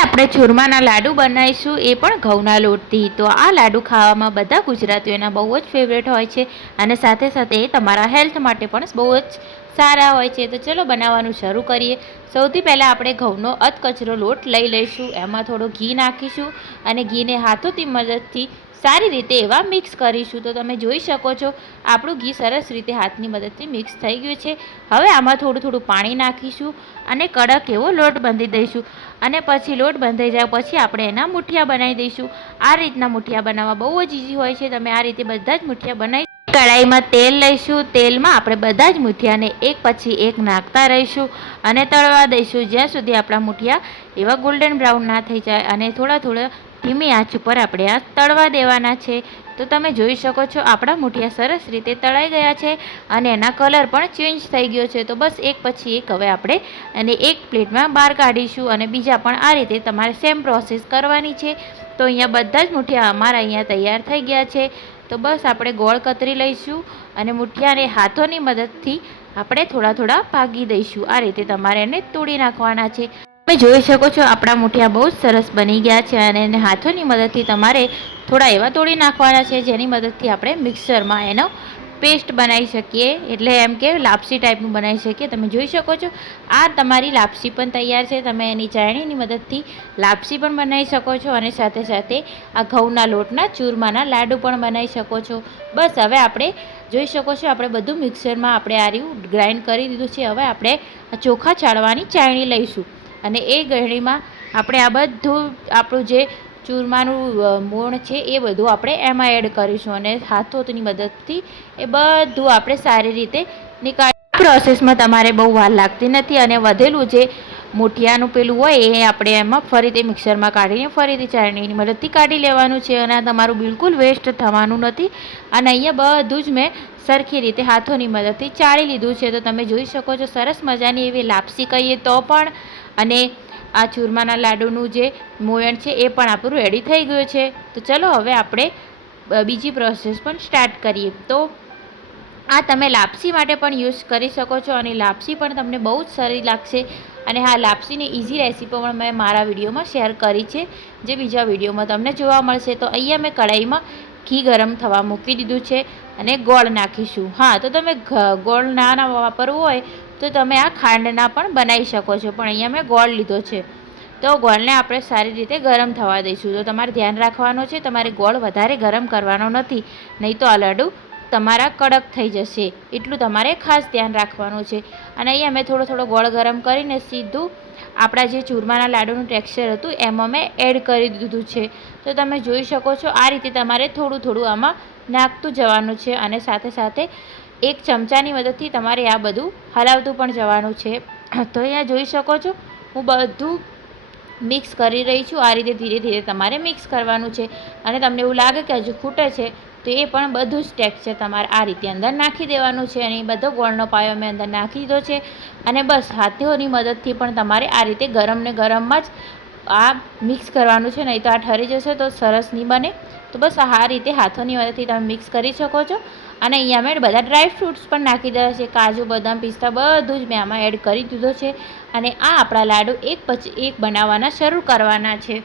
આપણે ચૂરમાના લાડુ બનાવીશું, એ પણ ઘઉંના લોટથી। તો આ લાડુ ખાવામાં બધા ગુજરાતીઓના બહુ જ ફેવરેટ હોય છે અને સાથે સાથે તમારા હેલ્થ માટે પણ બહુ જ સારા હોય છે। તો ચલો બનાવવાનું શરૂ કરીએ। સૌથી પહેલાં આપણે ઘઉંનો અધકચરો લોટ લઈ લઈશું, એમાં થોડો ઘી નાખીશું અને ઘીને હાથોની મદદથી સારી રીતે એવા મિક્સ કરીશું। તો તમે જોઈ શકો છો આપણું ઘી સરસ રીતે હાથની મદદથી મિક્સ થઈ ગયું છે। હવે આમાં થોડું થોડું પાણી નાખીશું અને કડક એવો લોટ બાંધી દઈશું અને પછી લોટ બંધાઈ જાય પછી આપણે એના મુઠિયા બનાવી દઈશું। આ રીતના મુઠિયા બનાવવા બહુ જ ઇઝી હોય છે, તમે આ રીતે બધા જ મુઠિયા બનાવી। કઢાઈમાં તેલ લઈશું, તેલમાં આપણે બધા જ મુઠિયાને એક પછી એક નાખતા રહીશું અને તળવા દઈશું જ્યાં સુધી આપણા મુઠિયા એવા ગોલ્ડન બ્રાઉન ના થઈ જાય અને થોડા થોડા ધીમી આંચ ઉપર આપણે આ તળવા દેવાના છે। તો તમે જોઈ શકો છો આપણા મુઠિયા સરસ રીતે તળાઈ ગયા છે અને એના કલર પણ ચેન્જ થઈ ગયો છે। તો બસ એક પછી એક હવે આપણે અને એક પ્લેટમાં બહાર કાઢીશું અને બીજા પણ આ રીતે તમારે સેમ પ્રોસેસ કરવાની છે। તો અહીંયા બધા જ મુઠિયા અમારા અહીંયા તૈયાર થઈ ગયા છે। તો બસ આપણે ગોળ કતરી લઈશું અને મુઠિયાને હાથોની મદદથી આપણે થોડા થોડા ભાગી દઈશું। આ રીતે તમારે એને તોડી નાખવાના છે। તમે જોઈ શકો છો આપણા મુઠિયા બહુ જ સરસ બની ગયા છે અને એને હાથોની મદદથી તમારે થોડા એવા તોડી નાખવાના છે જેની મદદથી આપણે મિક્સરમાં એનો પેસ્ટ બનાવી શકીએ, એટલે એમ કે લાપસી ટાઈપનું બનાવી શકીએ। તમે જોઈ શકો છો આ તમારી લાપસી પણ તૈયાર છે। તમે એની ચાળણીની મદદથી લાપસી પણ બનાવી શકો છો અને સાથે સાથે આ ઘઉંના લોટના ચૂરમાના લાડુ પણ બનાવી શકો છો। બસ હવે આપણે જોઈ શકો છો આપણે બધું મિક્સરમાં આપણે આ રહ્યું ગ્રાઇન્ડ કરી દીધું છે। હવે આપણે ચોખા ચાળવાની ચાળણી લઈશું અને એ ગળણીમાં આપણે આ બધું આપણું જે ચૂરમાનું મોણ છે એ બધું આપણે એમાં એડ કરીશું અને હાથોની મદદથી એ બધું આપણે સારી રીતે નીકાળી। પ્રોસેસમાં તમારે બહુ વાર લાગતી નથી અને વધેલું જે મુઠિયાનું પેલું હોય એ આપણે એમાં ફરીથી મિક્સરમાં કાઢીને ફરીથી ચાળણીની મદદથી કાઢી લેવાનું છે અને આ તમારું બિલકુલ વેસ્ટ થવાનું નથી। અને અહીંયા બધું જ મેં સરખી રીતે હાથોની મદદથી ચાળી લીધું છે। તો તમે જોઈ શકો છો સરસ મજાની એવી લાપસી કહીએ તો પણ અને આ ચૂરમાના લાડુનું જે મોયણ છે એ પણ આપણું રેડી થઈ ગયું છે। તો ચલો હવે આપણે બીજી પ્રોસેસ પણ સ્ટાર્ટ કરીએ। તો આ તમે લાપસી માટે પણ યુઝ કરી શકો છો અને લાપસી પણ તમને બહુ જ સારી લાગશે। અને હા, લાપસીની ઇઝી રેસીપી પણ મેં મારા વિડીયોમાં શેર કરી છે જે બીજા વિડીયોમાં તમને જોવા મળશે। તો અહીંયા મેં કઢાઈમાં ઘી ગરમ થવા મૂકી દીધું છે અને ગોળ નાખીશું। હા, તો તમે ગોળ ના વાપરવું હોય તો તમે આ ખાંડના પણ બનાવી શકો છો, પણ અહીંયા મેં ગોળ લીધો છે। તો ગોળને આપણે સારી રીતે ગરમ થવા દઈશું। તો તમારે ધ્યાન રાખવાનું છે તમારે ગોળ વધારે ગરમ કરવાનો નથી, નહીં તો આ લાડુ તમારા કડક થઈ જશે, એટલું તમારે ખાસ ધ્યાન રાખવાનું છે। અને અહીંયા મેં થોડો થોડો ગોળ ગરમ કરીને સીધું આપણા જે ચૂરમાના લાડુનું ટેક્સચર હતું એમાં મેં એડ કરી દીધું છે। તો તમે જોઈ શકો છો આ રીતે તમારે થોડું થોડું આમાં નાખતું જવાનું છે અને સાથે સાથે એક ચમચાની મદદથી તમારે આ બધું હલાવતું પણ જવાનું છે। તો અહીંયા જોઈ શકો છો હું બધું મિક્સ કરી રહી છું। આ રીતે ધીરે ધીરે તમારે મિક્સ કરવાનું છે અને તમને એવું લાગે કે હજુ ખૂટે છે તો એ પણ બધું જ ટેક્સચર તમારે આ રીતે અંદર નાખી દેવાનું છે અને એ બધો ગોળનો પાયો મેં અંદર નાખી દીધો છે અને બસ હાથોની મદદથી પણ તમારે આ રીતે ગરમ ને ગરમમાં જ આ મિક્સ કરવાનું છે, નહીં તો આ ઠરી જશે તો સરસ નહીં બને। તો બસ આ રીતે હાથોની મદદથી તમે મિક્સ કરી શકો છો અને અહીંયા મેં બધા ડ્રાય ફ્રૂટ્સ પણ નાખી દીધા છે, કાજુ બદામ પિસ્તા બધું જ મેં આમાં એડ કરી દીધો છે અને આ આપણા લાડુ એક પછી એક બનાવવાના શરૂ કરવાના છે।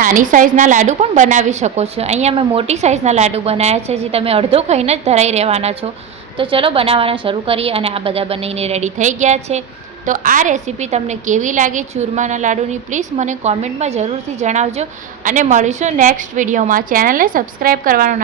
નાની સાઇઝના લાડુ પણ બનાવી શકો છો। અહીંયા મેં મોટી સાઇઝના લાડુ બનાવ્યા છે જે તમે અડધો ખાઈને જ ધરાઈ રહેવાના છો। તો ચલો બનાવવાના શરૂ કરીએ અને આ બધા બનીને રેડી થઈ ગયા છે। તો આ રેસીપી તમને કેવી લાગી ચૂરમાના લાડુની પ્લીઝ મને કોમેન્ટમાં જરૂરથી જણાવજો અને મળીશું નેક્સ્ટ વિડીયોમાં। ચેનલને સબસ્ક્રાઈબ કરવાનું